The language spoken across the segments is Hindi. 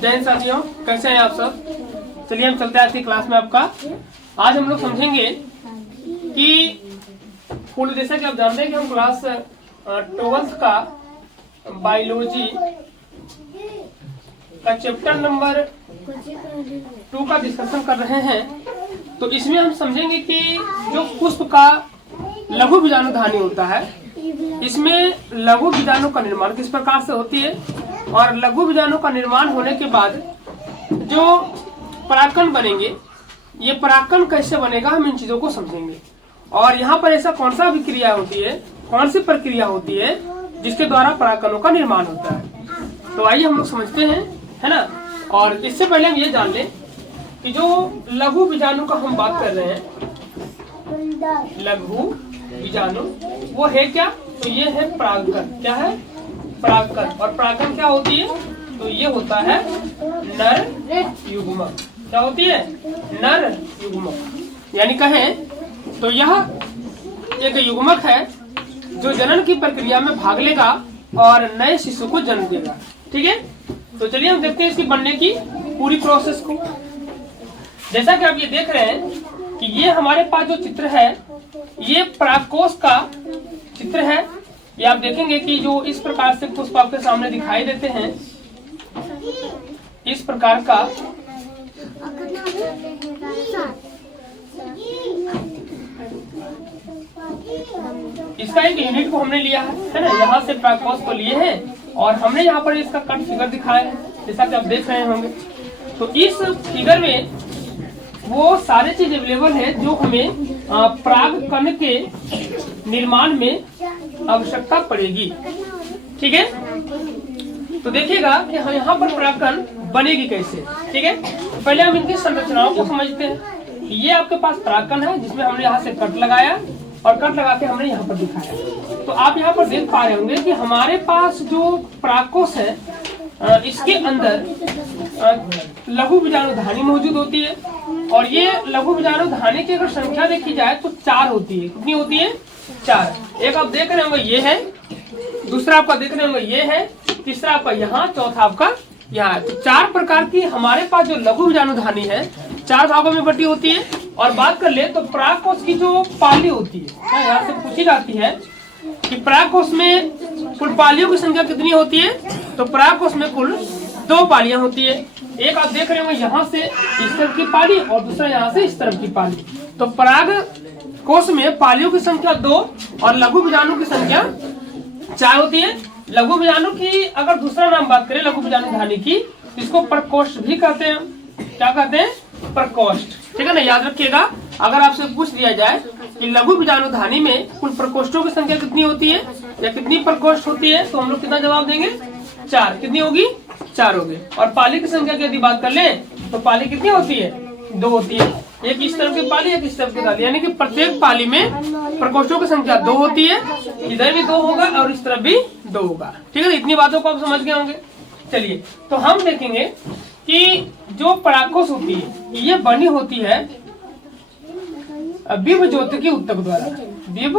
जय हिंद साथियों, कैसे हैं आप सब। चलिए हम चलते हैं आज की क्लास में आपका। आज हम लोग समझेंगे कि पूर्ण, जैसा कि आप जानते हैं कि हम क्लास 12th का बायोलॉजी का चैप्टर नंबर 2 का डिस्कशन कर रहे हैं। तो इसमें हम समझेंगे कि जो पुष्प का लघु बीजाणुधानी होता है, इसमें लघु बीजाणु का निर्माण किस प्रकार से होती है और लघु बीजाणु का निर्माण होने के बाद जो परागकण बनेंगे, ये परागकण कैसे बनेगा, हम इन चीजों को समझेंगे। और यहाँ पर ऐसा कौन सा विक्रिया होती है, कौन सी प्रक्रिया होती है जिसके द्वारा परागकणों का निर्माण होता है। तो आइए हम लोग समझते हैं, है ना। और इससे पहले हम ये जान लें कि जो लघु बीजाणु का हम बात कर रहे हैं, लघु बीजाणु वो है क्या, तो ये है परागकण। क्या है? परागकण। और परागकण क्या होती है, तो ये होता है नर युग्मक। क्या होती है? नर युग्मक। यानी कहें तो यह एक युग्मक है जो जनन की प्रक्रिया में भाग लेगा और नए शिशु को जन्म देगा। ठीक है, तो चलिए हम देखते हैं इसकी बनने की पूरी प्रोसेस को। जैसा कि आप ये देख रहे हैं कि ये हमारे पास जो चित्र है, ये परागकोश का चित्र है। ये आप देखेंगे कि जो इस प्रकार से पुष्प आपके सामने दिखाई देते हैं, इस प्रकार का इसका एक यूनिट को हमने लिया है ना। यहाँ से परागकोश को लिए हैं और हमने यहाँ पर इसका कट फिगर दिखाया है, जैसा कि आप देख रहे होंगे। तो इस फिगर में वो सारे चीज अवेलेबल है जो हमें परागकण के निर्माण में आवश्यकता पड़ेगी। ठीक है, तो देखिएगा कि हम यहाँ पर परागकण बनेगी कैसे। ठीक है, तो पहले हम इनकी संरचनाओं को समझते हैं। ये आपके पास परागकण है जिसमें हमने यहाँ से कट लगाया और कट लगा के हमने यहाँ पर दिखाया। तो आप यहाँ पर देख पा रहे होंगे कि हमारे पास जो परागकोश है, इसके अंदर लघु बीजाणुधानी मौजूद होती है। और ये लघु बीजाणुधानी की अगर संख्या देखी जाए तो 4 होती है। कितनी होती है? 4। एक आप देख रहे होंगे ये है, दूसरा आपका देख रहे होंगे ये है, तीसरा आपका यहाँ, चौथा आपका यहाँ है। तो 4 प्रकार की हमारे पास जो लघु बीजाणुधानी है 4 भागों में बटी होती है। और बात कर ले तो परागकोश की जो पाली होती है, यहाँ से पूछी जाती है कि परागकोश में कुल पालियों की संख्या कितनी होती है, तो परागकोश में कुल 2 पालियां होती है। एक आप देख रहे होंगे यहाँ से इस तरफ की पाली और दूसरा यहाँ से इस तरफ की पाली। तो परागकोश में पालियों की संख्या 2 और लघु बीजाणु की संख्या 4 होती है। लघु बीजाणु की अगर दूसरा नाम बात करें लघु बीजाणुधानी की, इसको प्रकोष्ठ भी कहते हैं। क्या कहते हैं? प्रकोष्ठ। ठीक है ना, याद रखिएगा। अगर आपसे पूछ दिया जाए कि लघु बीजाणुधानी में कुल प्रकोष्ठों की संख्या कितनी होती है या कितनी प्रकोष्ठ होती है, तो हम लोग कितना जवाब देंगे? 4। कितनी होगी? 4 होगी। और पाली की संख्या की यदि बात कर ले तो पाली कितनी होती है? 2 होती है। एक इस तरफ की पाली, एक इस तरफ की पाली, यानी कि प्रत्येक पाली में प्रकोष्ठों की संख्या 2 होती है। इधर भी 2 होगा और इस तरफ भी 2 होगा। ठीक है, इतनी बातों को आप समझ गए होंगे। चलिए, तो हम देखेंगे कि जो परागकोश होती है ये बनी होती है विभ ज्योतिकी ऊतक द्वारा। विभ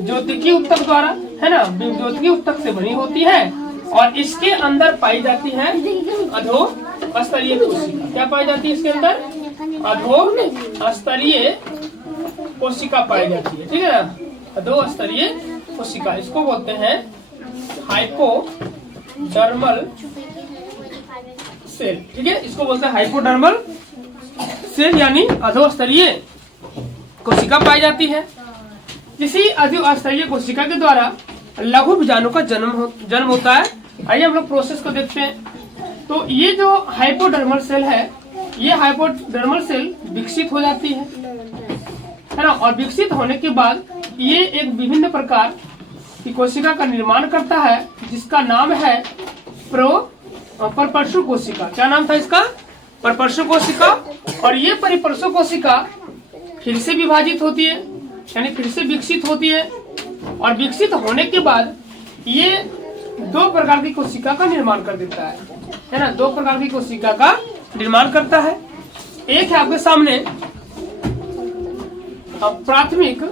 ज्योतिकी ऊतक द्वारा, है ना, विभ ज्योतिकी ऊतक से बनी होती है। और इसके अंदर पाई जाती है अधोस्तरीय कोशिका। क्या पाई जाती है इसके अंदर? अधोस्तरीय कोशिका पाई जाती है। ठीक है ना, अधोस्तरीय कोशिका, इसको बोलते हैं हाइपोडर्मल सेल। ठीक है, इसको बोलते हैं हाइपोडर्मल सेल, यानी अधोस्तरीय कोशिका पाई जाती है। इसी अधोस्तरीय कोशिका के द्वारा लघु बीजाणु का जन्म होता है। आइए हम लोग प्रोसेस को देखते हैं। तो ये जो हाइपोडर्मल सेल है, ये हाइपोडर्मल सेल विकसित हो जाती है ना। और विकसित होने के बाद ये एक विभिन्न प्रकार की कोशिका का निर्माण करता है जिसका नाम है परपरशु कोशिका। क्या नाम था इसका? परपरशु कोशिका। और ये परिपर्शु कोशिका फिर से विभाजित होती है, यानी फिर से विकसित होती है। और विकसित होने के बाद ये 2 प्रकार की कोशिका का निर्माण कर देता है ना। 2 प्रकार की कोशिका का निर्माण करता है। एक है आपके सामने प्राथमिक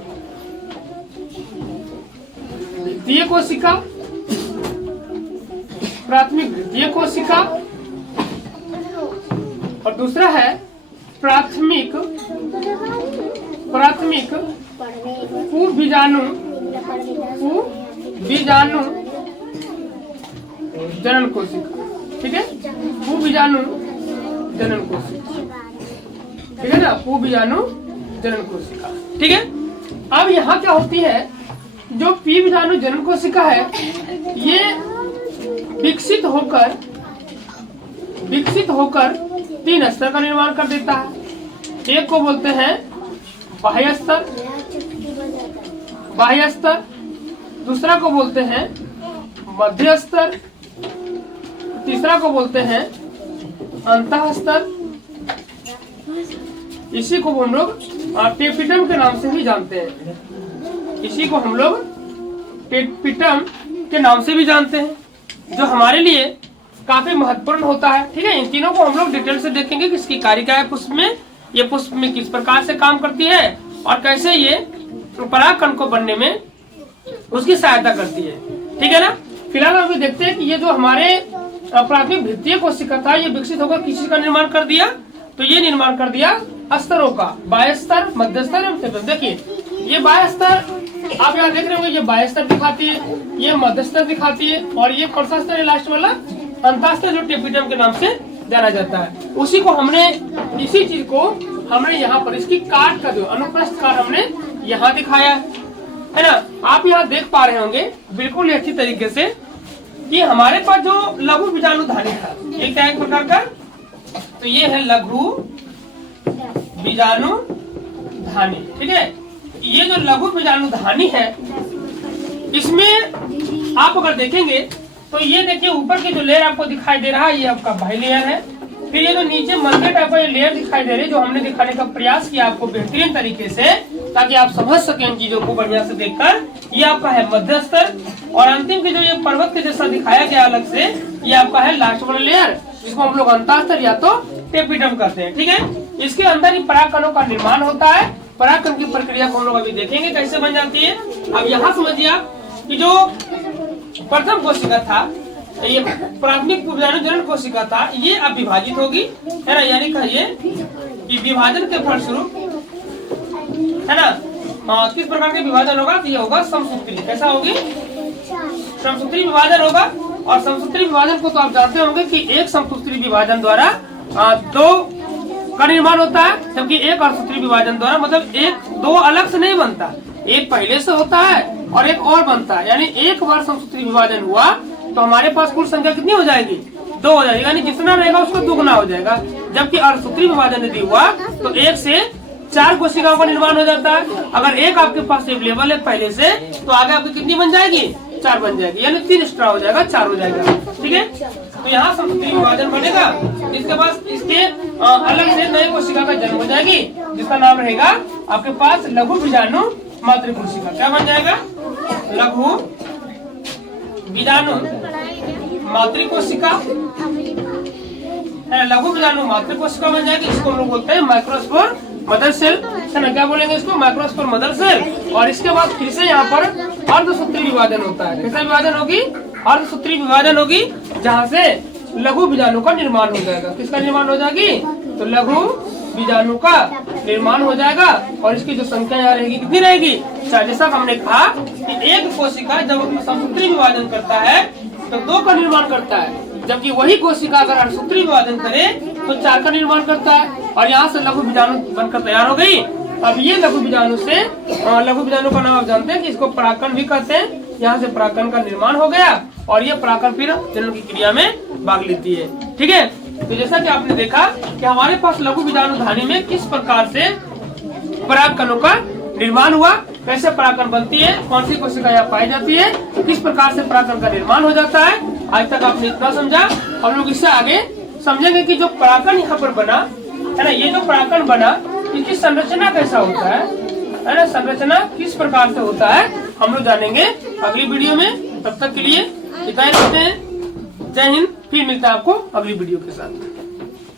द्वितीय कोशिका, प्राथमिक द्वितीय कोशिका और दूसरा है प्राथमिक बीजाणु जनन कोशिका। ठीक है, बीजाणु जनन कोशिका। ठीक है ना, बीजाणु जनन कोशिका। ठीक है, अब यहाँ क्या होती है, जो पी बीजाणु जनन कोशिका है ये विकसित होकर 3 स्तर का निर्माण कर देता है। एक को बोलते हैं बाह्य स्तर, दूसरा को बोलते हैं मध्य स्तर, तीसरा को बोलते हैं अंतः स्तर। इसी को हम लोग टेपिटम के नाम से भी जानते हैं। इसी को हम लोग टेपिटम के नाम से भी जानते हैं, जो हमारे लिए काफी महत्वपूर्ण होता है। ठीक है, इन तीनों को हम लोग डिटेल से देखेंगे कि इसकी कारिका है पुष्प में, ये पुष्प में किस प्रकार से काम करती है और कैसे ये परागकण को बनने में उसकी सहायता करती है। ठीक है ना, फिलहाल अभी देखते हैं कि ये जो हमारे प्राथमिक भित्तीय कोशिका था ये विकसित होकर किसी का निर्माण कर दिया, तो ये निर्माण कर दिया स्तरों का, बाह्य स्तर, मध्य स्तर एवं टेपिटम। देखिए ये बाह्य स्तर आप यहाँ देख रहे होंगे, ये बाह्य स्तर दिखाती है, ये मध्य स्तर दिखाती है, और ये कौन सा स्तर है लास्ट वाला, अंतःस्तर, जो टेपिटम के नाम से जाना जाता है। उसी को हमने, इसी चीज को हमने यहाँ पर इसकी काट का जो अनुप्रस्थ काट हमने यहाँ दिखाया है ना। आप यहाँ देख पा रहे होंगे बिल्कुल अच्छी तरीके से कि हमारे पास जो लघु बीजाणु धानी था, ये क्या एक प्रकार का, तो ये है लघु बीजाणु धानी। ठीक है, ये जो लघु बीजाणु धानी है इसमें आप अगर देखेंगे तो ये देखिए ऊपर की जो लेयर आपको दिखाई दे रहा है ये आपका बाह्य लेयर है। फिर ये जो नीचे मंदे टाइप का ये लेयर दिखाई दे रही है, जो हमने दिखाने का प्रयास किया आपको बेहतरीन तरीके से, ताकि आप समझ सकें इन चीजों को बढ़िया से देखकर, ये आपका है मध्य स्तर। और अंतिम की जो ये पर्वत के जैसा दिखाया गया अलग से, ये आपका है लास्ट वाला लेयर, जिसको हम लोग अंतःस्तर या तो टेपिटम करते हैं। ठीक है, इसके अंदर ही परागकणों का निर्माण होता है। परागकण की प्रक्रिया को हम लोग अभी देखेंगे कैसे बन जाती है। अब यहाँ समझिए आप कि जो प्रथम कोशिका था, ये प्राथमिक बीजाणु जनन कोशिका था, ये अब विभाजित होगी, है ना, यानी कहिए कि विभाजन के फलस्वरूप, है ना, किस प्रकार के विभाजन होगा, तो ये होगा समसूत्री। कैसा होगी, समसूत्री विभाजन होगा। और समसूत्री विभाजन को तो आप जानते होंगे कि एक समसूत्री विभाजन द्वारा 2 का निर्माण होता है, जबकि एक अर्धसूत्री विभाजन द्वारा मतलब 2 अलग से नहीं बनता, एक पहले से होता है और एक और बनता है। यानी एक बार समसूत्री विभाजन हुआ तो हमारे पास कुल संख्या कितनी हो जाएगी, 2 हो जाएगी, यानी जितना रहेगा उसका दुगना हो जाएगा। जबकि अर्धसूत्री विभाजन यदि हुआ तो 1 से 4 कोशिकाओं का निर्माण हो जाता है। अगर एक आपके पास अवेलेबल है पहले से, तो आगे आपकी कितनी बन जाएगी, 4 बन जाएगी, यानी 3 एक्स्ट्रा हो जाएगा, 4 हो जाएगा। ठीक है, तो यहाँ समसूत्री विभाजन बनेगा, इसके पास इसके अलग से नई कोशिका का जन्म हो जाएगी, जिसका नाम रहेगा आपके पास लघु बीजाणु मातृ कोशिका। क्या बन जाएगा, लघु बीजाणु मातृ कोशिका, लघु बीजाणु मातृ कोशिका बन जाएगी। इसको हम लोग बोलते हैं माइक्रोस्पोर मदर सेल, है ना, क्या बोलेंगे इसको, माइक्रोस्पोर मदर सेल। और इसके बाद फिर से यहाँ पर अर्धसूत्री विभाजन होता है। कैसा विभाजन होगी, अर्धसूत्री विभाजन होगी, जहाँ से लघु बीजाणु का निर्माण हो जाएगा। किसका निर्माण हो जाएगी, तो लघु बीजाणु का निर्माण हो जाएगा। और इसकी जो संख्या यहाँ रहेगी कितनी रहेगी, 4। जैसा हमने कहा कि एक कोशिका जब समसूत्री विभाजन करता है तो 2 का निर्माण करता है, जबकि वही कोशिका अगर अर्धसूत्री विभाजन करे तो 4 का निर्माण करता है। और यहाँ से लघु बीजाणु बनकर तैयार हो गई। अब ये लघु बीजाणु से, लघु बीजाणु का नाम आप जानते हैं कि इसको परागकण भी कहते हैं। यहाँ से परागकण का निर्माण हो गया और ये परागकण फिर जनन की क्रिया में भाग लेती है। ठीक है, तो जैसा कि आपने देखा कि हमारे पास लघु बीजाणु धानी में किस प्रकार से परागकणों का निर्माण हुआ, कैसे परागकण बनती है, कौन सी कोशिका यहाँ पाई जाती है, किस प्रकार से परागकण का निर्माण हो जाता है। आज तक आपने इतना समझा। हम लोग इससे आगे समझेंगे कि जो परागकण यहाँ पर बना है ना, ये जो परागकण बना इसकी संरचना कैसा होता है ना, संरचना किस प्रकार से होता है हम लोग जानेंगे अगली वीडियो में। तब तक के लिए विदाई करते हैं। जय हिंद, फिर मिलता है आपको अगली वीडियो के साथ।